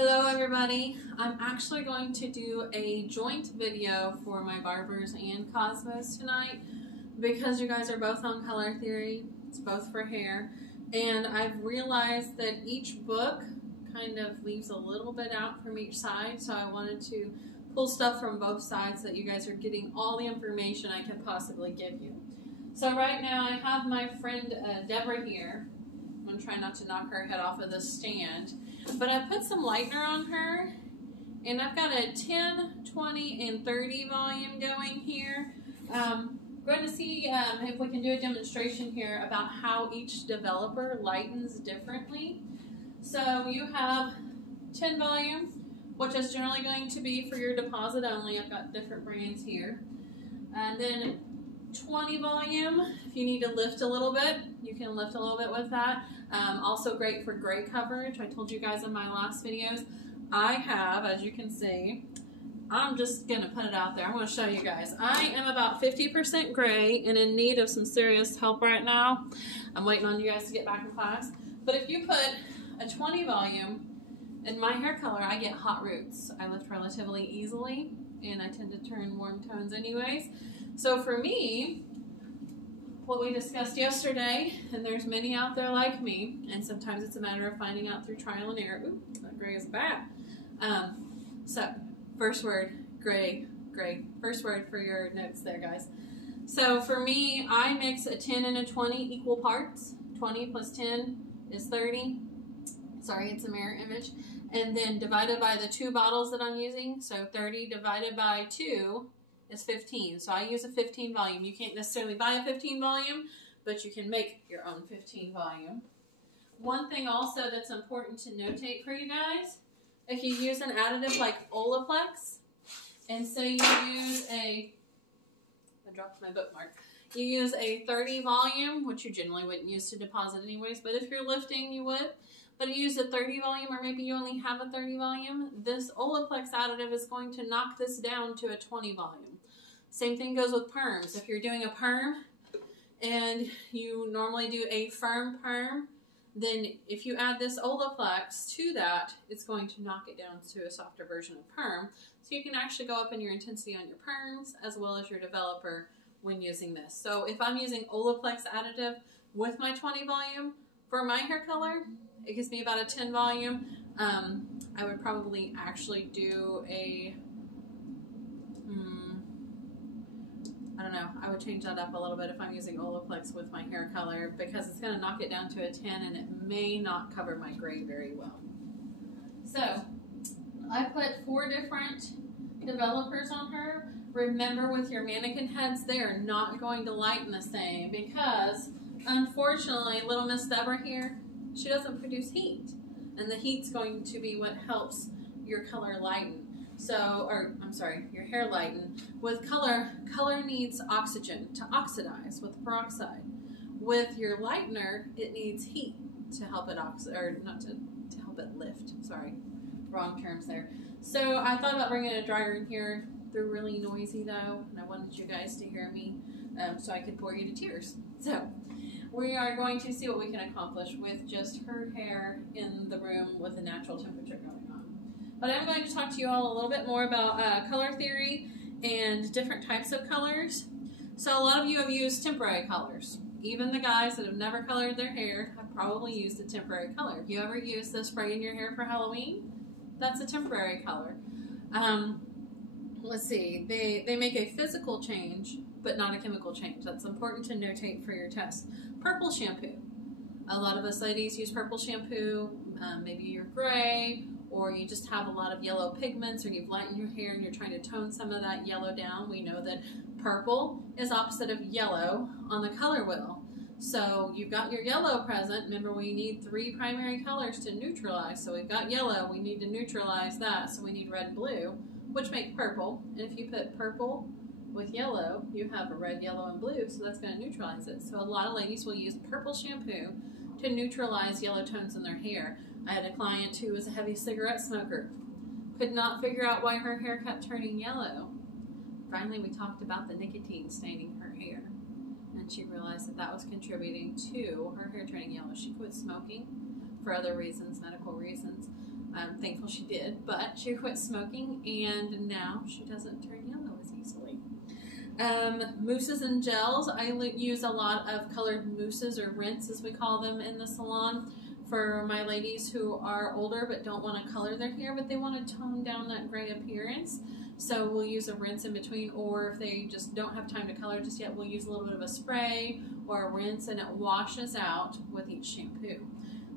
Hello everybody, I'm actually going to do a joint video for my barbers and Cosmos tonight because you guys are both on color theory. It's both for hair, and I've realized that each book kind of leaves a little bit out from each side, so I wanted to pull stuff from both sides so that you guys are getting all the information I can possibly give you. So right now I have my friend Deborah here. I'm going to try not to knock her head off of the stand. But I put some lightener on her, and I've got a 10, 20, and 30 volume going here. We're going to see if we can do a demonstration here about how each developer lightens differently. So you have 10 volume, which is generally going to be for your deposit only. I've got different brands here. And then 20 volume, if you need to lift a little bit, you can lift a little bit with that. Also great for gray coverage. I told you guys in my last videos, I have, as you can see, I'm just going to put it out there. I'm going to show you guys. I am about 50% gray and in need of some serious help right now. I'm waiting on you guys to get back in class. But if you put a 20 volume in my hair color, I get hot roots. I lift relatively easily, and I tend to turn warm tones anyways. So for me, what we discussed yesterday, and there's many out there like me, and sometimes it's a matter of finding out through trial and error. Ooh, that gray is bad. So first word, gray, gray. First word for your notes there, guys. So for me, I mix a 10 and a 20 equal parts. 20 plus 10 is 30. Sorry, it's a mirror image. And then divided by the 2 bottles that I'm using, so 30 divided by 2 is 15. So I use a 15 volume. You can't necessarily buy a 15 volume, but you can make your own 15 volume. One thing also that's important to notate for you guys, if you use an additive like Olaplex, and say you use I dropped my bookmark. You use a 30 volume, which you generally wouldn't use to deposit anyways, but if you're lifting, you would. But you use a 30 volume, or maybe you only have a 30 volume, this Olaplex additive is going to knock this down to a 20 volume. Same thing goes with perms. If you're doing a perm and you normally do a firm perm, then if you add this Olaplex to that, it's going to knock it down to a softer version of perm. So you can actually go up in your intensity on your perms as well as your developer when using this. So if I'm using Olaplex additive with my 20 volume for my hair color, it gives me about a 10 volume. I would probably actually do a, I don't know, I would change that up a little bit if I'm using Olaplex with my hair color, because it's going to knock it down to a 10 and it may not cover my gray very well. So I put 4 different developers on her. Remember, with your mannequin heads, they are not going to lighten the same because, unfortunately, little Miss Deborah here, she doesn't produce heat, and the heat's going to be what helps your color lighten. So, or I'm sorry, your hair lighten. With color, color needs oxygen to oxidize with peroxide. With your lightener, it needs heat to help it to help it lift. Sorry, wrong terms there. So I thought about bringing a dryer in here. They're really noisy though, and I wanted you guys to hear me so I could bore you to tears. So we are going to see what we can accomplish with just her hair in the room with the natural temperature going on. But I'm going to talk to you all a little bit more about color theory and different types of colors. So a lot of you have used temporary colors. Even the guys that have never colored their hair have probably used a temporary color. If you ever use the spray in your hair for Halloween, that's a temporary color. Let's see, they make a physical change, but not a chemical change. That's important to notate for your test. Purple shampoo. A lot of us ladies use purple shampoo. Maybe you're gray, or you just have a lot of yellow pigments, or you've lightened your hair and you're trying to tone some of that yellow down. We know that purple is opposite of yellow on the color wheel. So you've got your yellow present. Remember, we need 3 primary colors to neutralize. So we've got yellow, we need to neutralize that. So we need red, blue, which make purple. And if you put purple with yellow, you have a red, yellow, and blue, so that's going to neutralize it. So a lot of ladies will use purple shampoo to neutralize yellow tones in their hair. I had a client who was a heavy cigarette smoker. Could not figure out why her hair kept turning yellow. Finally, we talked about the nicotine staining her hair, and she realized that that was contributing to her hair turning yellow. She quit smoking for other reasons, medical reasons. I'm thankful she did, but she quit smoking and now she doesn't turn yellow as easily. Mousses and gels. I use a lot of colored mousses, or rinse as we call them in the salon, for my ladies who are older but don't want to color their hair, but they want to tone down that gray appearance. So we'll use a rinse in between, or if they just don't have time to color just yet, we'll use a little bit of a spray or a rinse, and it washes out with each shampoo.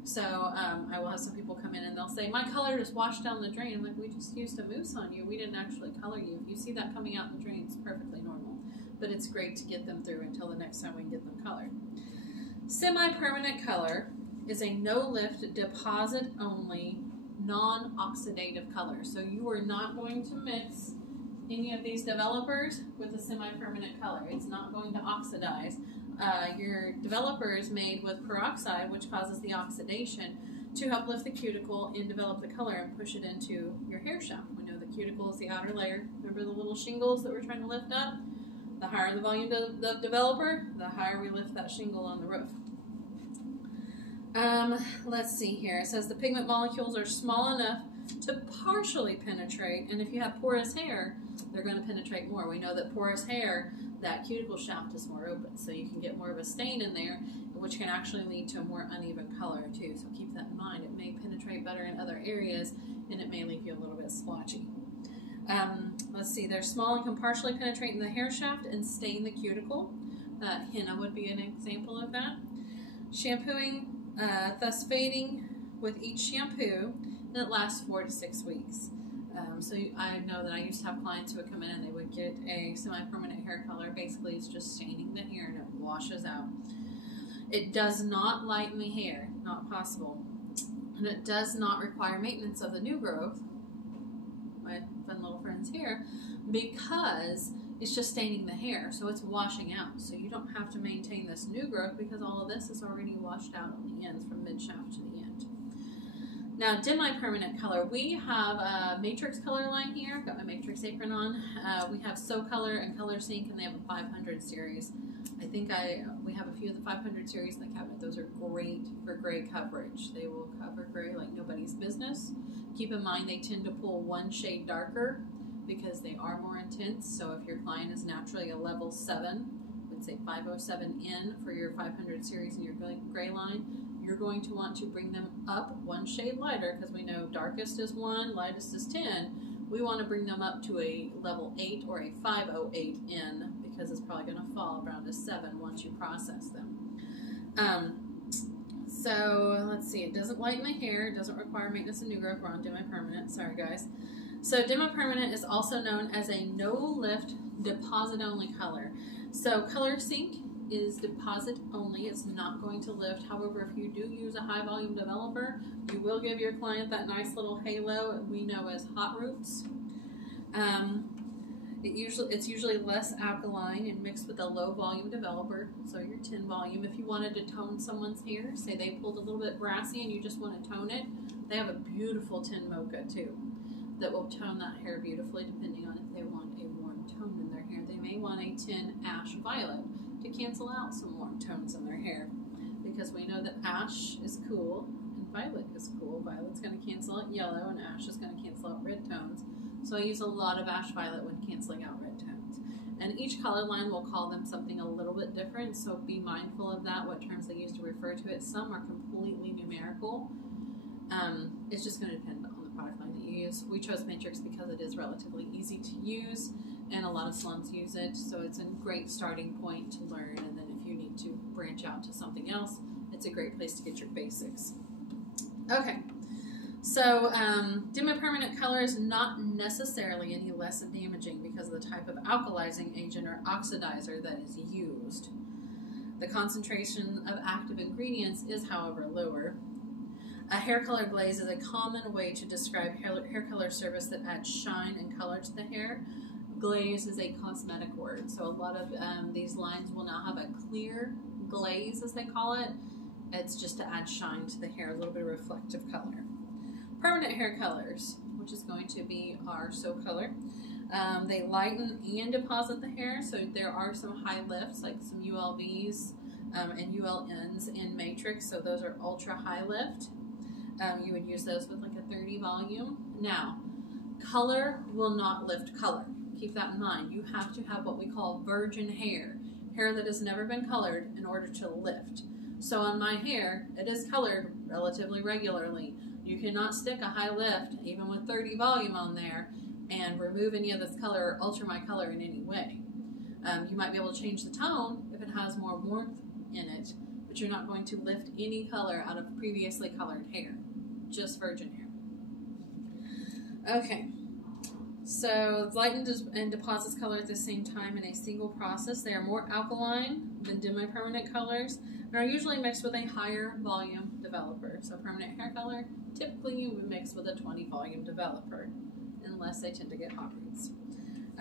So I will have some people come in and they'll say, my color just washed down the drain. I'm like, we just used a mousse on you. We didn't actually color you. If you see that coming out in the drain, it's perfectly normal. But it's great to get them through until the next time we can get them colored. Semi-permanent color is a no-lift, deposit-only, non-oxidative color. So you are not going to mix any of these developers with a semi-permanent color. It's not going to oxidize. Your developer is made with peroxide, which causes the oxidation to help lift the cuticle and develop the color and push it into your hair shaft. We know the cuticle is the outer layer. Remember the little shingles that we're trying to lift up? The higher the volume of the developer, the higher we lift that shingle on the roof. Let's see here. It says the pigment molecules are small enough to partially penetrate, and if you have porous hair, they're going to penetrate more. We know that porous hair, that cuticle shaft is more open, so you can get more of a stain in there, which can actually lead to a more uneven color too. So keep that in mind. It may penetrate better in other areas, and it may leave you a little bit splotchy. Let's see, they're small and can partially penetrate in the hair shaft and stain the cuticle. Henna would be an example of that. Shampooing, thus fading with each shampoo, and it lasts 4 to 6 weeks. I know that I used to have clients who would come in and they would get a semi-permanent hair color. Basically, it's just staining the hair and it washes out. It does not lighten the hair, not possible. And it does not require maintenance of the new growth, my fun little friends here, because it's just staining the hair, so it's washing out. So you don't have to maintain this new growth because all of this is already washed out on the ends from mid-shaft to the end. Now, demi-permanent color. We have a Matrix color line here. I've got my Matrix apron on. We have So Color and Color Sync, and they have a 500 series. I think we have a few of the 500 series in the cabinet. Those are great for gray coverage. They will cover gray like nobody's business. Keep in mind they tend to pull one shade darker because they are more intense. So if your client is naturally a level 7, let's say 507N for your 500 series in your gray line, you're going to want to bring them up one shade lighter, because we know darkest is 1, lightest is 10. We want to bring them up to a level 8 or a 508N, because it's probably going to fall around a 7 once you process them. So let's see, it doesn't lighten the hair, it doesn't require maintenance of new growth. We're on demi-permanent, sorry guys. So demi-permanent is also known as a no-lift, deposit-only color. So Color Sync is deposit only. It's not going to lift. However, if you do use a high volume developer, you will give your client that nice little halo we know as hot roots. It's usually less alkaline and mixed with a low volume developer, so your 10 volume. If you wanted to tone someone's hair, say they pulled a little bit brassy and you just want to tone it, they have a beautiful 10 mocha too that will tone that hair beautifully, depending on if they want a warm tone in their hair. They may want a 10 ash violet to cancel out some warm tones in their hair, because we know that ash is cool and violet is cool. Violet's going to cancel out yellow and ash is going to cancel out red tones. So I use a lot of ash violet when canceling out red tones. And each color line will call them something a little bit different, so be mindful of that, what terms they use to refer to it. Some are completely numerical. It's just going to depend on the product line that you use. We chose Matrix because it is relatively easy to use, and a lot of salons use it, so it's a great starting point to learn, and then if you need to branch out to something else, it's a great place to get your basics. Okay, so demi-permanent color is not necessarily any less damaging because of the type of alkalizing agent or oxidizer that is used. The concentration of active ingredients is, however, lower. A hair color glaze is a common way to describe hair color service that adds shine and color to the hair. Glaze is a cosmetic word, so a lot of these lines will now have a clear glaze, as they call it. It's just to add shine to the hair, a little bit of reflective color. Permanent hair colors, which is going to be our So Color. They lighten and deposit the hair, so there are some high lifts, like some ULVs and ULNs in Matrix, so those are ultra high lift. You would use those with like a 30 volume. Now, color will not lift color. Keep that in mind. You have to have what we call virgin hair, hair that has never been colored, in order to lift. So on my hair, it is colored relatively regularly. You cannot stick a high lift, even with 30 volume on there, and remove any of this color or alter my color in any way. You might be able to change the tone if it has more warmth in it, but you're not going to lift any color out of previously colored hair, just virgin hair. Okay, so lightens and deposits color at the same time in a single process. They are more alkaline than demi-permanent colors and are usually mixed with a higher volume developer. So permanent hair color, typically you would mix with a 20 volume developer, unless they tend to get hot roots.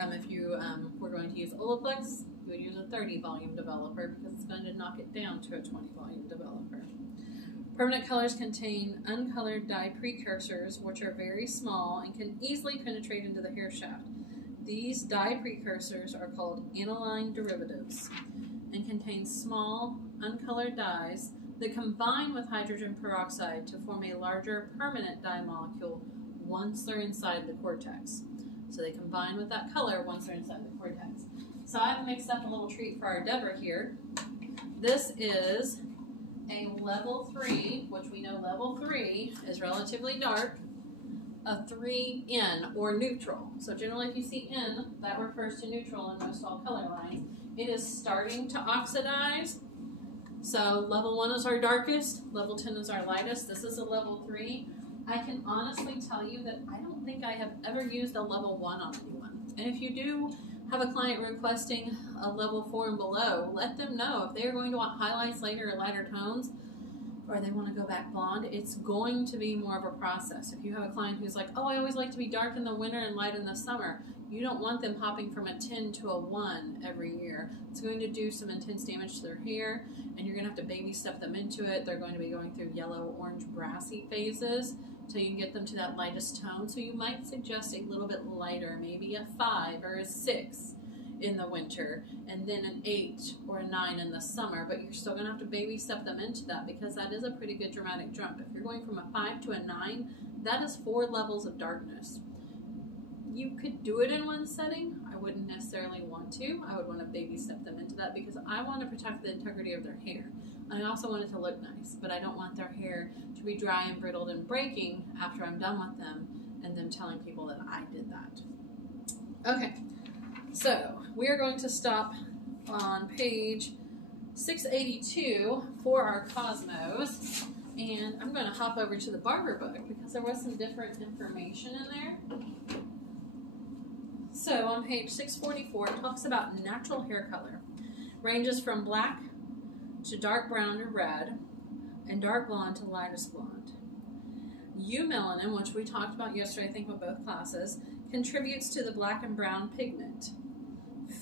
If you were going to use Olaplex, you would use a 30 volume developer because it's going to knock it down to a 20 volume developer. Permanent colors contain uncolored dye precursors, which are very small and can easily penetrate into the hair shaft. These dye precursors are called aniline derivatives and contain small, uncolored dyes that combine with hydrogen peroxide to form a larger permanent dye molecule once they're inside the cortex. So they combine with that color once they're inside the cortex. So I've mixed up a little treat for our Deborah here. This is a level 3, which we know level 3 is relatively dark, a 3N, or neutral. So generally if you see N, that refers to neutral in most all color lines. It is starting to oxidize. So level 1 is our darkest, level 10 is our lightest. This is a level 3. I can honestly tell you that I don't think I have ever used a level 1 on anyone. And if you do have a client requesting a level 4 and below, let them know if they're going to want highlights later or lighter tones, or they want to go back blonde, it's going to be more of a process. If you have a client who's like, oh, I always like to be dark in the winter and light in the summer, you don't want them hopping from a 10 to a 1 every year. It's going to do some intense damage to their hair, and you're going to have to baby step them into it. They're going to be going through yellow, orange, brassy phases until you can get them to that lightest tone. So you might suggest a little bit lighter, maybe a 5 or a 6 in the winter, and then an 8 or a 9 in the summer, but you're still going to have to baby step them into that because that is a pretty good dramatic jump. If you're going from a 5 to a 9, that is 4 levels of darkness. You could do it in one setting. I wouldn't necessarily want to. I would want to baby step them into that because I want to protect the integrity of their hair. I also want it to look nice, but I don't want their hair to be dry and brittled and breaking after I'm done with them and them telling people that I did that. Okay, so we are going to stop on page 682 for our Cosmos, and I'm going to hop over to the Barber book because there was some different information in there. So on page 644, it talks about natural hair color. Ranges from black to dark brown to red, and dark blonde to lightest blonde. Eumelanin, which we talked about yesterday, I think with both classes, contributes to the black and brown pigment.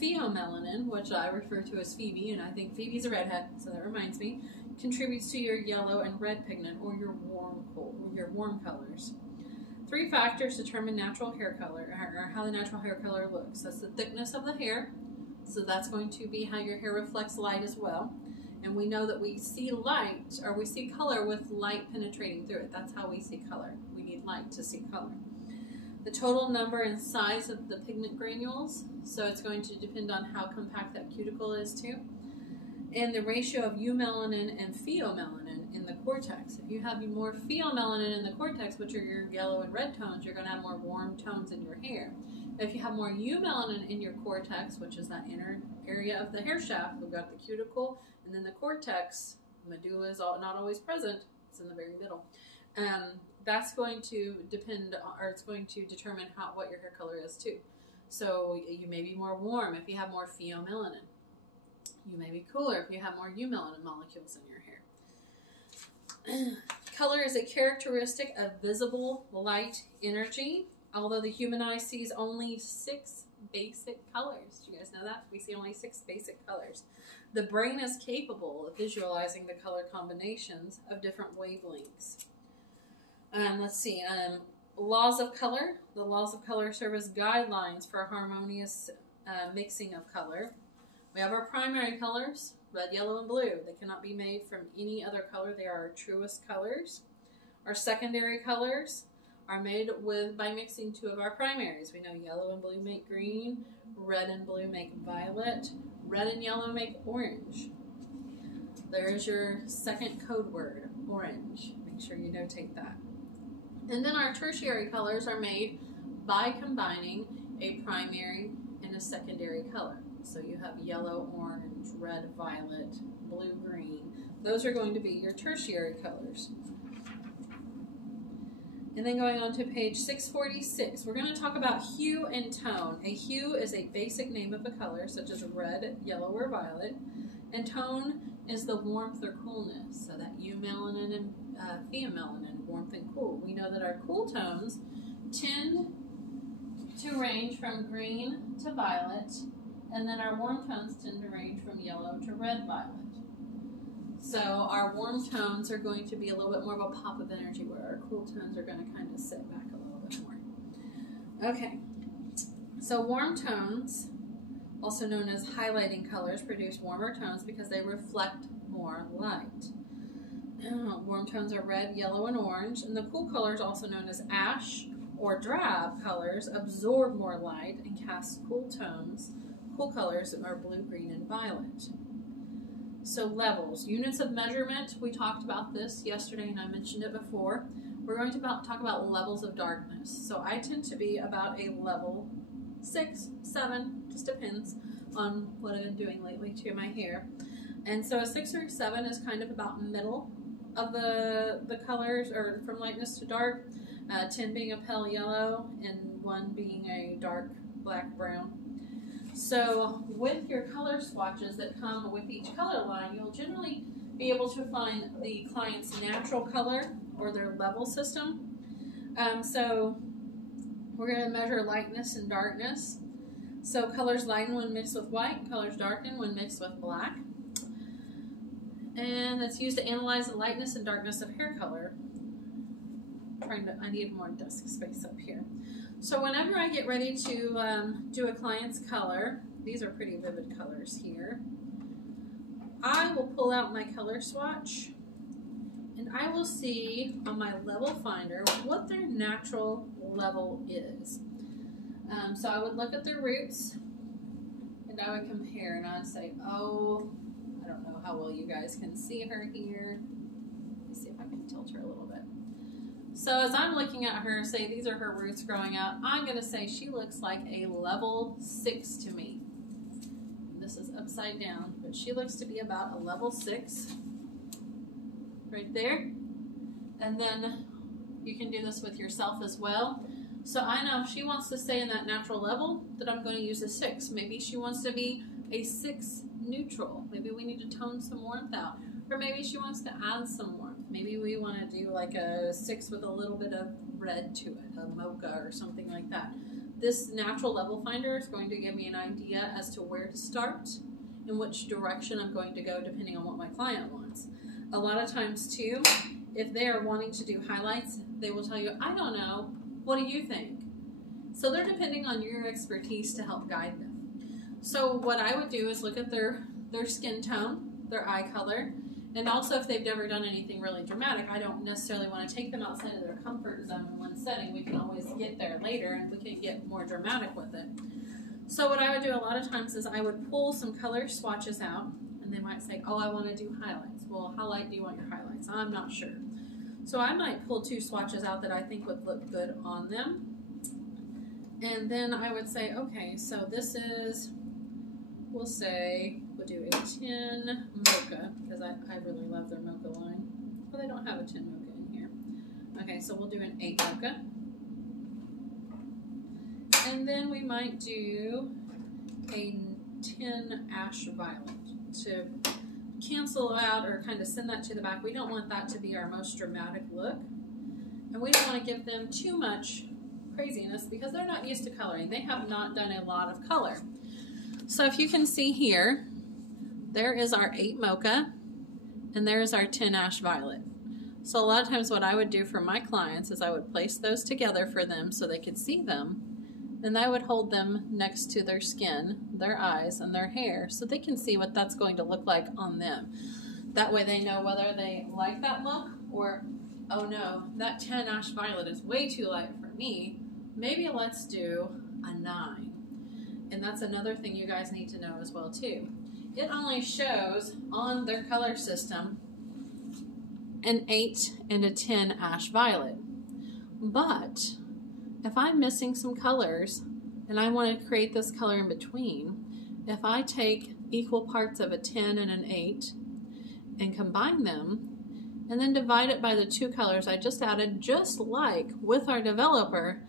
Pheomelanin, which I refer to as Phoebe, and I think Phoebe's a redhead, so that reminds me, contributes to your yellow and red pigment, or your warm colors. 3 factors determine natural hair color, or how the natural hair color looks. That's the thickness of the hair, so that's going to be how your hair reflects light as well. And we know that we see light, or we see color with light penetrating through it. That's how we see color. We need light to see color. The total number and size of the pigment granules, so it's going to depend on how compact that cuticle is too. And the ratio of eumelanin and pheomelanin in the cortex. If you have more pheomelanin in the cortex, which are your yellow and red tones, you're going to have more warm tones in your hair. If you have more eumelanin in your cortex, which is that inner area of the hair shaft, we've got the cuticle, and then the cortex, medulla is not always present, it's in the very middle. That's going to depend, or it's going to determine what your hair color is too. So you may be more warm if you have more pheomelanin. You may be cooler if you have more eumelanin molecules in your hair. Color is a characteristic of visible light energy, although the human eye sees only 6 basic colors. Do you guys know that? We see only 6 basic colors. The brain is capable of visualizing the color combinations of different wavelengths. Let's see, laws of color. The laws of color serve as guidelines for a harmonious mixing of color. We have our primary colors, red, yellow, and blue. They cannot be made from any other color. They are our truest colors. Our secondary colors are made by mixing two of our primaries. We know yellow and blue make green, red and blue make violet, red and yellow make orange. There's your second code word, orange. Make sure you notate that. And then our tertiary colors are made by combining a primary and a secondary color. So you have yellow, orange, red, violet, blue, green. Those are going to be your tertiary colors. And then going on to page 646, we're going to talk about hue and tone. A hue is a basic name of a color, such as red, yellow, or violet. And tone is the warmth or coolness, so that eumelanin and pheomelanin, warmth and cool. We know that our cool tones tend to range from green to violet, and then our warm tones tend to range from yellow to red-violet. So our warm tones are going to be a little bit more of a pop of energy, where our cool tones are going to kind of sit back a little bit more. Okay, so warm tones, also known as highlighting colors, produce warmer tones because they reflect more light. Warm tones are red, yellow, and orange, and the cool colors, also known as ash or drab colors, absorb more light and cast cool tones. Cool colors are blue, green, and violet. So levels, units of measurement, we talked about this yesterday and I mentioned it before. We're going to talk about levels of darkness. So I tend to be about a level 6, 7, just depends on what I've been doing lately to my hair. And so a 6 or 7 is kind of about middle of the colors, or from lightness to dark, 10 being a pale yellow and 1 being a dark black brown. So with your color swatches that come with each color line, you'll generally be able to find the client's natural color or their level system. So we're going to measure lightness and darkness. So colors lighten when mixed with white, colors darken when mixed with black. And that's used to analyze the lightness and darkness of hair color. I need more desk space up here. So whenever I get ready to do a client's color, these are pretty vivid colors here, I will pull out my color swatch and I will see on my level finder what their natural level is. So I would look at their roots and I would compare, and I'd say, oh, I don't know how well you guys can see her here. Let me see if I can tilt her a little bit. So as I'm looking at her, say these are her roots growing out, I'm going to say she looks like a level 6 to me. This is upside down, but she looks to be about a level 6 right there. And then you can do this with yourself as well. So I know if she wants to stay in that natural level, that I'm going to use a 6. Maybe she wants to be a 6 neutral. Maybe we need to tone some warmth out. Or maybe she wants to add some warmth. Maybe we want to do like a 6 with a little bit of red to it, a mocha or something like that. This natural level finder is going to give me an idea as to where to start and which direction I'm going to go depending on what my client wants. A lot of times too, if they are wanting to do highlights, they will tell you, I don't know, what do you think? So they're depending on your expertise to help guide them. So what I would do is look at their skin tone, their eye color, and also if they've never done anything really dramatic, I don't necessarily want to take them outside of their comfort zone in one setting. We can always get there later and we can get more dramatic with it. So what I would do a lot of times is I would pull some color swatches out, and they might say, oh, I want to do highlights. Well, how light do you want your highlights? I'm not sure. So I might pull 2 swatches out that I think would look good on them. And then I would say, okay, so this is, we'll do a 10 mocha, because I really love their mocha line. Well, they don't have a 10 mocha in here. Okay, so we'll do an 8 mocha. And then we might do a 10 ash violet to cancel out or kind of send that to the back. We don't want that to be our most dramatic look. And we don't want to give them too much craziness because they're not used to coloring. They have not done a lot of color. So if you can see here, there is our 8 mocha and there's our 10 ash violet. So a lot of times what I would do for my clients is I would place those together for them so they could see them. And I would hold them next to their skin, their eyes, and their hair so they can see what that's going to look like on them. That way they know whether they like that look or oh no, that 10 ash violet is way too light for me. Maybe let's do a 9. And that's another thing you guys need to know as well too. It only shows on their color system an 8 and a 10 ash violet. But if I'm missing some colors and I want to create this color in between, if I take equal parts of a 10 and an 8 and combine them and then divide it by the 2 colors I just added, just like with our developer,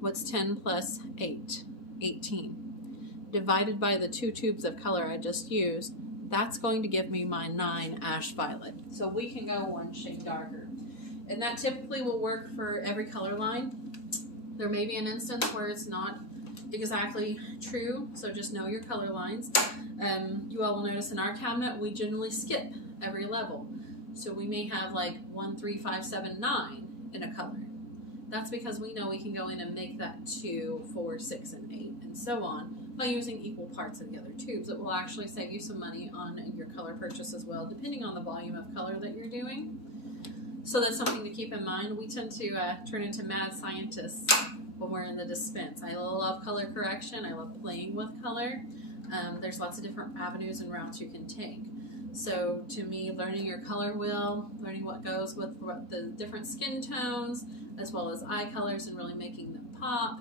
what's 10 plus 8? 18. Divided by the 2 tubes of color I just used, that's going to give me my 9 ash violet. So we can go one shade darker. And that typically will work for every color line. There may be an instance where it's not exactly true, so just know your color lines. You all will notice in our cabinet, we generally skip every level. So we may have like 1, 3, 5, 7, 9 in a color. That's because we know we can go in and make that 2, 4, 6, and 8, and so on, by using equal parts of the other tubes. It will actually save you some money on your color purchase as well, depending on the volume of color that you're doing. So that's something to keep in mind. We tend to turn into mad scientists when we're in the dispense. I love color correction. I love playing with color. There's lots of different avenues and routes you can take. So to me, learning your color wheel, learning what goes with the different skin tones, as well as eye colors, and really making them pop.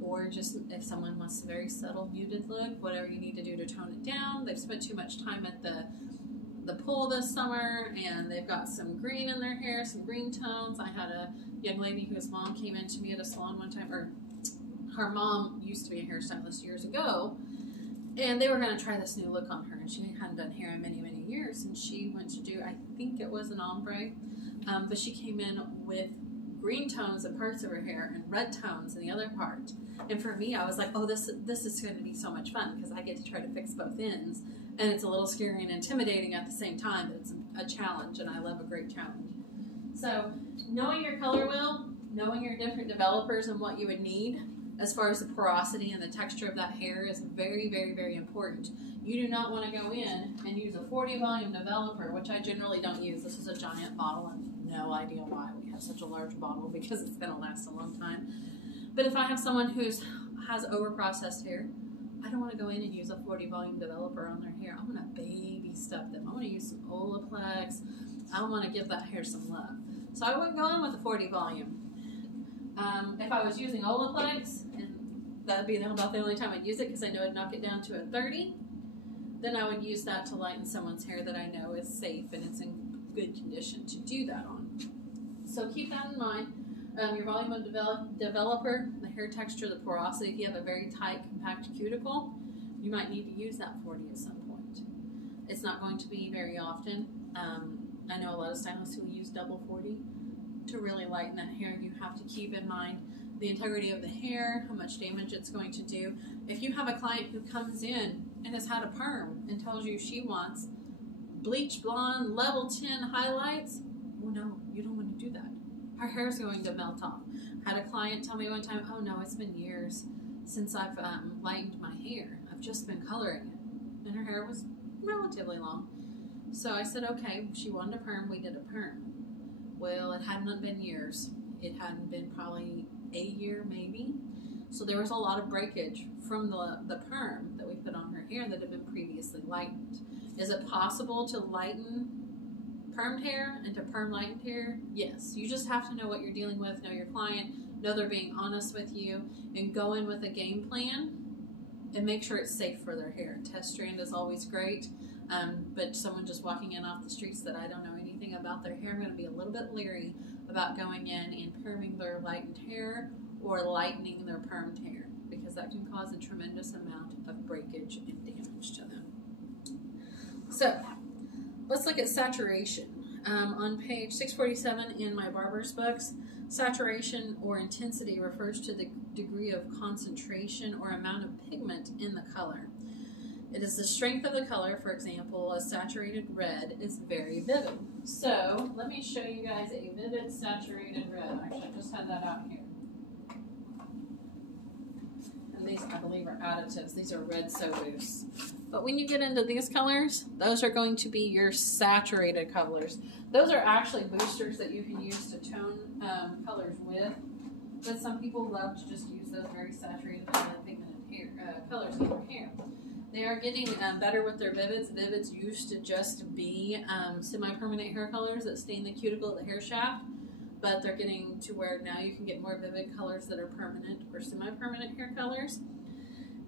Or just if someone wants a very subtle muted look, whatever you need to do to tone it down. They've spent too much time at the pool this summer and they've got some green in their hair, some green tones. I had a young lady whose mom came in to me at a salon one time, or her mom used to be a hairstylist years ago, and they were going to try this new look on her, and she hadn't done hair in many, many years, and she went to do, I think it was an ombre, but she came in with green tones in parts of her hair and red tones in the other part. And for me, I was like, oh, this is going to be so much fun because I get to try to fix both ends, and it's a little scary and intimidating at the same time, but it's a challenge, and I love a great challenge. So knowing your color wheel, knowing your different developers and what you would need as far as the porosity and the texture of that hair is very, very, very important. You do not want to go in and use a 40 volume developer, which I generally don't use. This is a giant bottle, and no idea why we have such a large bottle because it's going to last a long time. But if I have someone who has over-processed hair, I don't want to go in and use a 40 volume developer on their hair. I want to baby step them. I want to use some Olaplex. I want to give that hair some love. So I wouldn't go in with a 40 volume. If I was using Olaplex, and that would be about the only time I'd use it because I know I'd knock it down to a 30, then I would use that to lighten someone's hair that I know is safe and it's in good condition to do that on. So keep that in mind. Your volume of developer, the hair texture, the porosity. If you have a very tight, compact cuticle, you might need to use that 40 at some point. It's not going to be very often. I know a lot of stylists who use double 40 to really lighten that hair. You have to keep in mind the integrity of the hair, how much damage it's going to do. If you have a client who comes in and has had a perm and tells you she wants bleach blonde, level 10 highlights, well, no, you don't want to do that. Her hair is going to melt off. I had a client tell me one time, oh no, it's been years since I've lightened my hair. I've just been coloring it. And her hair was relatively long. So I said, okay, she wanted a perm, we did a perm. Well, it hadn't been years. It hadn't been probably a year maybe. So there was a lot of breakage from the perm that we put on her hair that had been previously lightened. Is it possible to lighten permed hair into perm lightened hair? Yes. You just have to know what you're dealing with, know your client, know they're being honest with you, and go in with a game plan and make sure it's safe for their hair. Test strand is always great, but someone just walking in off the streets that I don't know anything about their hair, I'm going to be a little bit leery about going in and perming their lightened hair or lightening their permed hair, because that can cause a tremendous amount of breakage and damage to them. So let's look at saturation. On page 647 in my barber's books, saturation or intensity refers to the degree of concentration or amount of pigment in the color. It is the strength of the color. For example, a saturated red is very vivid. So let me show you guys a vivid saturated red. Actually, I just had that out here. And these I believe, are additives. These are red so boosts. But when you get into these colors, those are going to be your saturated colors. Those are actually boosters that you can use to tone colors with. But some people love to just use those very saturated pigmented hair, colors in their hair. They are getting better with their Vivids. Vivids used to just be semi-permanent hair colors that stain the cuticle of the hair shaft. But they're getting to where now you can get more vivid colors that are permanent or semi-permanent hair colors.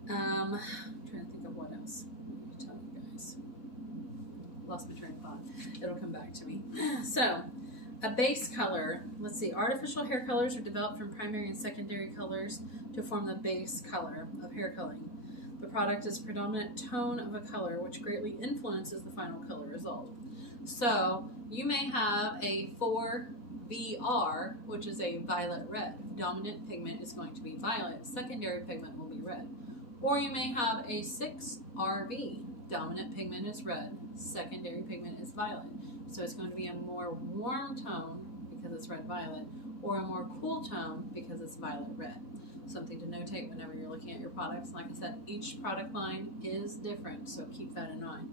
I'm trying to think of what else to tell you guys. Lost my train of thought. It'll come back to me. So, a base color. Let's see. Artificial hair colors are developed from primary and secondary colors to form the base color of hair coloring. The product is a predominant tone of a color which greatly influences the final color result. So, you may have a 4VR, which is a violet red. Dominant pigment is going to be violet. Secondary pigment will be red. Or you may have a 6RV. Dominant pigment is red. Secondary pigment is violet. So it's going to be a more warm tone because it's red-violet, or a more cool tone because it's violet-red. Something to notate whenever you're looking at your products. Like I said, each product line is different, so keep that in mind.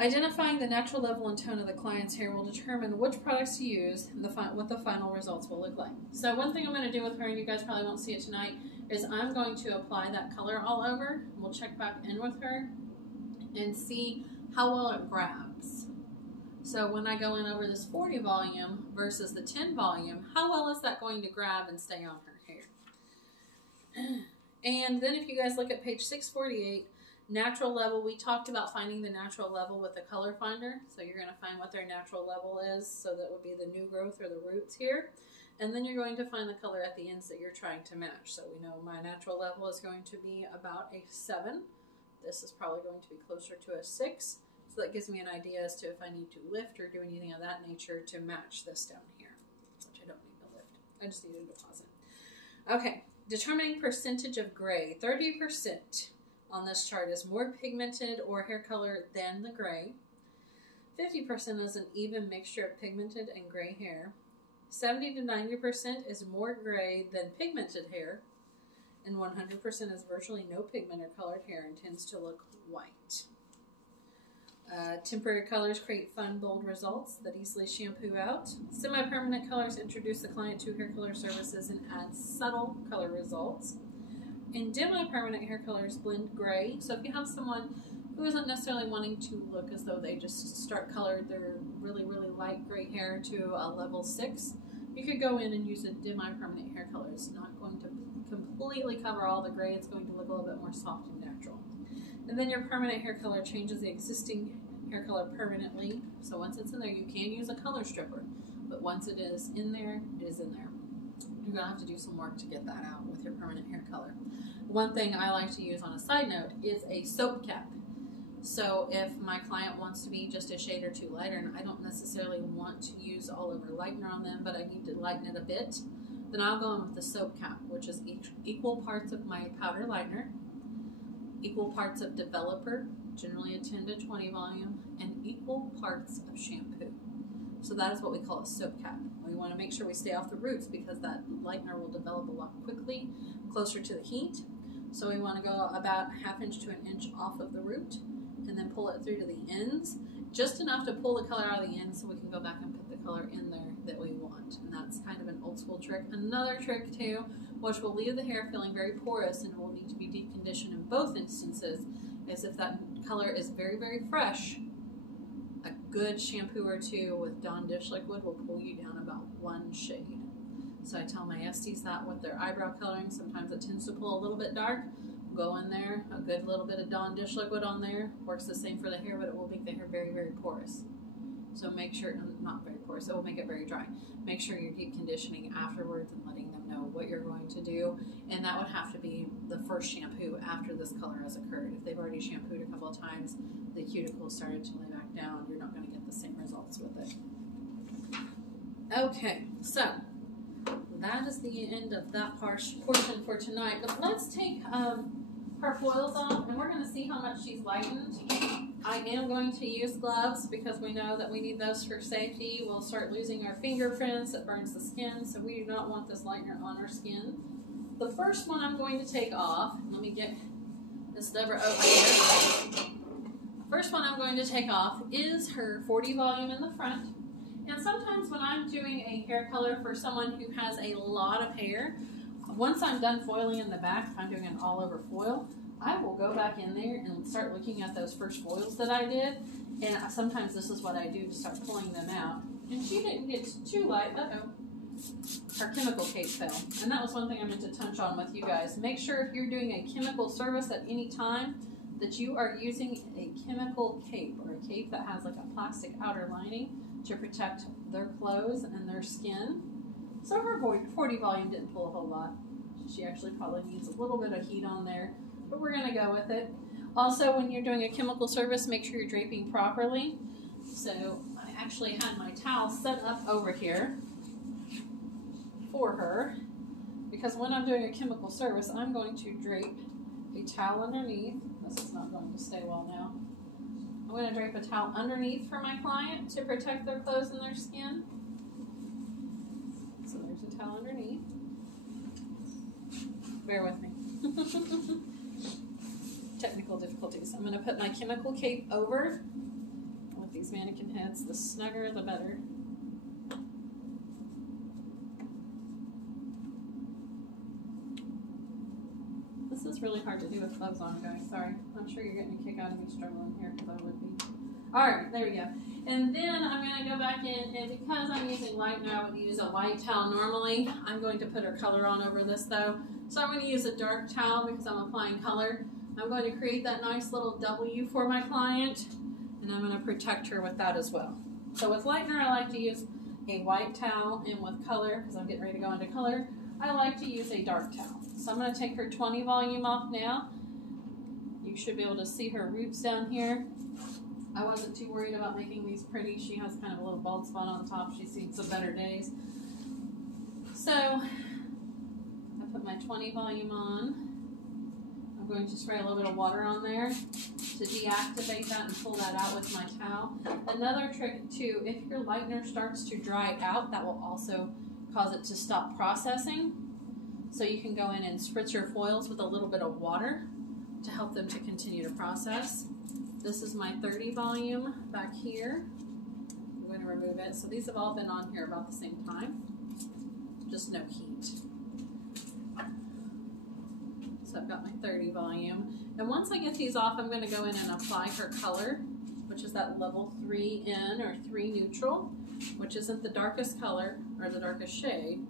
Identifying the natural level and tone of the client's hair will determine which products to use and what the final results will look like. So one thing I'm going to do with her, and you guys probably won't see it tonight, is I'm going to apply that color all over. We'll check back in with her and see how well it grabs. So when I go in over this 40 volume versus the 10 volume, how well is that going to grab and stay on her hair? And then if you guys look at page 648, natural level, we talked about finding the natural level with the color finder. So you're going to find what their natural level is. So that would be the new growth or the roots here. And then you're going to find the color at the ends that you're trying to match. So we know my natural level is going to be about a 7. This is probably going to be closer to a 6. So that gives me an idea as to if I need to lift or do anything of that nature to match this down here, which I don't need to lift. I just need a deposit. Okay, determining percentage of gray. 30% on this chart is more pigmented or hair color than the gray. 50% is an even mixture of pigmented and gray hair. 70 to 90% is more gray than pigmented hair. And 100% is virtually no pigment or colored hair and tends to look white. Temporary colors create fun, bold results that easily shampoo out. Semi-permanent colors introduce the client to hair color services and add subtle color results. And demi-permanent hair colors blend gray. So if you have someone who isn't necessarily wanting to look as though they just start colored their really, really light gray hair to a level 6, you could go in and use a demi-permanent hair color. It's not going to completely cover all the gray. It's going to look a little bit more soft and natural. And then your permanent hair color changes the existing hair color permanently. So once it's in there, you can use a color stripper. But once it is in there, it is in there. You're going to have to do some work to get that out with your permanent hair color. One thing I like to use on a side note is a soap cap. So if my client wants to be just a shade or two lighter, and I don't necessarily want to use all over lightener on them, but I need to lighten it a bit, then I'll go in with the soap cap, which is equal parts of my powder lightener, equal parts of developer, generally a 10 to 20 volume, and equal parts of shampoo. So that is what we call a soap cap. We want to make sure we stay off the roots because that lightener will develop a lot quickly closer to the heat. So we want to go about a ½ inch to an inch off of the root and then pull it through to the ends, just enough to pull the color out of the ends so we can go back and put the color in there that we want. And that's kind of an old school trick. Another trick too, which will leave the hair feeling very porous and will need to be deep conditioned in both instances, is if that color is very, very fresh, a good shampoo or two with Dawn dish liquid will pull you down about 1 shade. So I tell my esties that with their eyebrow coloring, sometimes it tends to pull a little bit dark. Go in there, a good little bit of Dawn dish liquid on there. Works the same for the hair, but it will make the hair very, very porous. So make sure, not very porous, it will make it very dry. Make sure you keep conditioning afterwards and letting them know what you're going to do. And that would have to be the first shampoo after this color has occurred. If they've already shampooed a couple of times, the cuticle started to lay back down, you're not going to get the same results with it. Okay, so that is the end of that portion for tonight. But let's take her foils off, and we're going to see how much she's lightened. I am going to use gloves because we know that we need those for safety. We'll start losing our fingerprints. It burns the skin, so we do not want this lightener on our skin. the first one I'm going to take off, let me get this Deborah over here. First one I'm going to take off is her 40 volume in the front. And sometimes when I'm doing a hair color for someone who has a lot of hair, once I'm done foiling in the back, if I'm doing an all over foil, I will go back in there and start looking at those first foils that I did. And sometimes this is what I do to start pulling them out. And she didn't get too light. Uh-oh. Our chemical cape fell. And that was one thing I meant to touch on with you guys. Make sure if you're doing a chemical service at any time that you are using a chemical cape or a cape that has like a plastic outer lining to protect their clothes and their skin. So her 40 volume didn't pull a whole lot. She actually probably needs a little bit of heat on there, but we're going to go with it. Also, when you're doing a chemical service, make sure you're draping properly. So I actually had my towel set up over here for her, because when I'm doing a chemical service, I'm going to drape a towel underneath. This is not going to stay well now. I'm going to drape a towel underneath for my client to protect their clothes and their skin. So there's a towel underneath. Bear with me. Technical difficulties. I'm going to put my chemical cape over. With these mannequin heads, the snugger the better. This is really hard to do with gloves on, guys. Sorry. I'm sure you're getting a kick out of me struggling here, because I would be. Alright, there we go. And then I'm going to go back in, and because I'm using lightener, I would use a white towel normally. I'm going to put her color on over this though. So I'm going to use a dark towel because I'm applying color. I'm going to create that nice little W for my client, and I'm going to protect her with that as well. So with lightener, I like to use a white towel, and with color, because I'm getting ready to go into color, I like to use a dark towel. So I'm going to take her 20 volume off now. You should be able to see her roots down here. I wasn't too worried about making these pretty. She has kind of a little bald spot on top. She's seen some better days. So I put my 20 volume on. I'm going to spray a little bit of water on there to deactivate that and pull that out with my towel. Another trick too, if your lightener starts to dry out, that will also cause it to stop processing. So you can go in and spritz your foils with a little bit of water to help them to continue to process. This is my 30 volume back here. I'm going to remove it. So these have all been on here about the same time. Just no heat. So I've got my 30 volume. And once I get these off, I'm going to go in and apply her color, which is that level 3 in or 3 neutral, which isn't the darkest color or the darkest shade.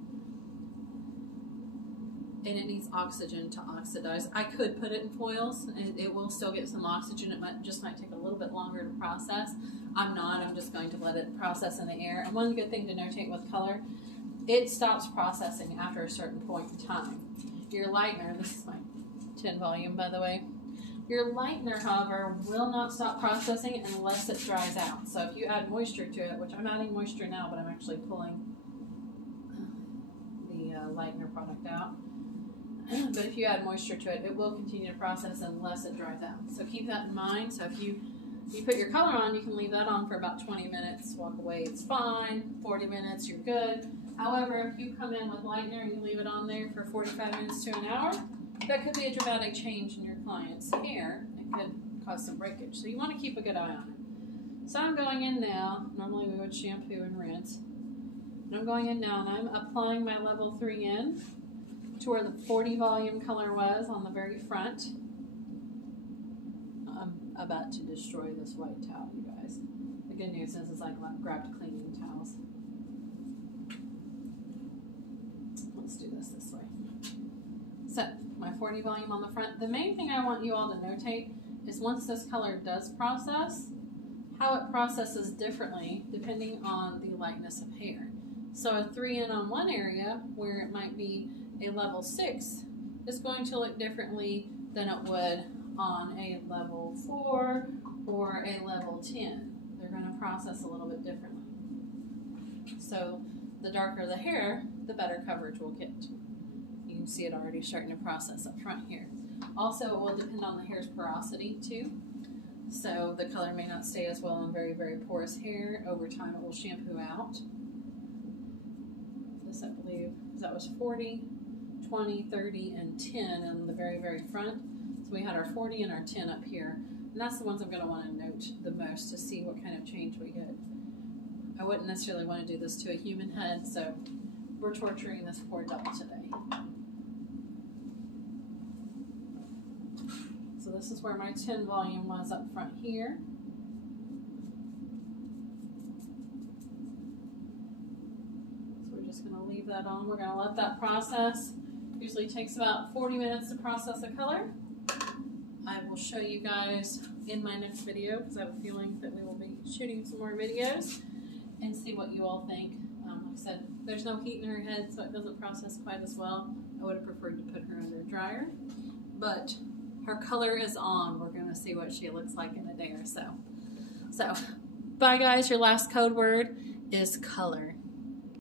And it needs oxygen to oxidize. I could put it in foils and it will still get some oxygen. It just might take a little bit longer to process. I'm not, I'm just going to let it process in the air. And one good thing to notate with color, it stops processing after a certain point in time. Your lightener, this is my 10 volume by the way, your lightener, however, will not stop processing unless it dries out. So if you add moisture to it, which I'm adding moisture now, but I'm actually pulling the lightener product out. But if you add moisture to it, it will continue to process unless it dries out. So keep that in mind. So if you put your color on, you can leave that on for about 20 minutes, walk away, it's fine. 40 minutes, you're good. However, if you come in with lightener and you leave it on there for 45 minutes to an hour, that could be a dramatic change in your client's hair. It could cause some breakage. So you want to keep a good eye on it. So I'm going in now. Normally we would shampoo and rinse. And I'm going in now and I'm applying my level 3 in to where the 40 volume color was on the very front. I'm about to destroy this white towel, you guys. The good news is I grabbed cleaning towels. Let's do this way. So, my 40 volume on the front. The main thing I want you all to notate is once this color does process, how it processes differently depending on the lightness of hair. So a 3 in on one area where it might be a level 6 is going to look differently than it would on a level 4 or a level 10. They're going to process a little bit differently. So the darker the hair, the better coverage we'll get. You can see it already starting to process up front here. Also, it will depend on the hair's porosity too. So the color may not stay as well on very, very porous hair. Over time it will shampoo out. This I believe, that was 40. 20, 30, and 10 on the very, very front. So we had our 40 and our 10 up here. And that's the ones I'm going to want to note the most to see what kind of change we get. I wouldn't necessarily want to do this to a human head, so we're torturing this poor double today. So this is where my 10 volume was up front here. So we're just going to leave that on. We're going to let that process. Usually takes about 40 minutes to process a color. I will show you guys in my next video because I have a feeling that we will be shooting some more videos and see what you all think. Like I said, there's no heat in her head, so it doesn't process quite as well. I would have preferred to put her under a dryer, but her color is on. We're going to see what she looks like in a day or so. So, bye guys. Your last code word is color.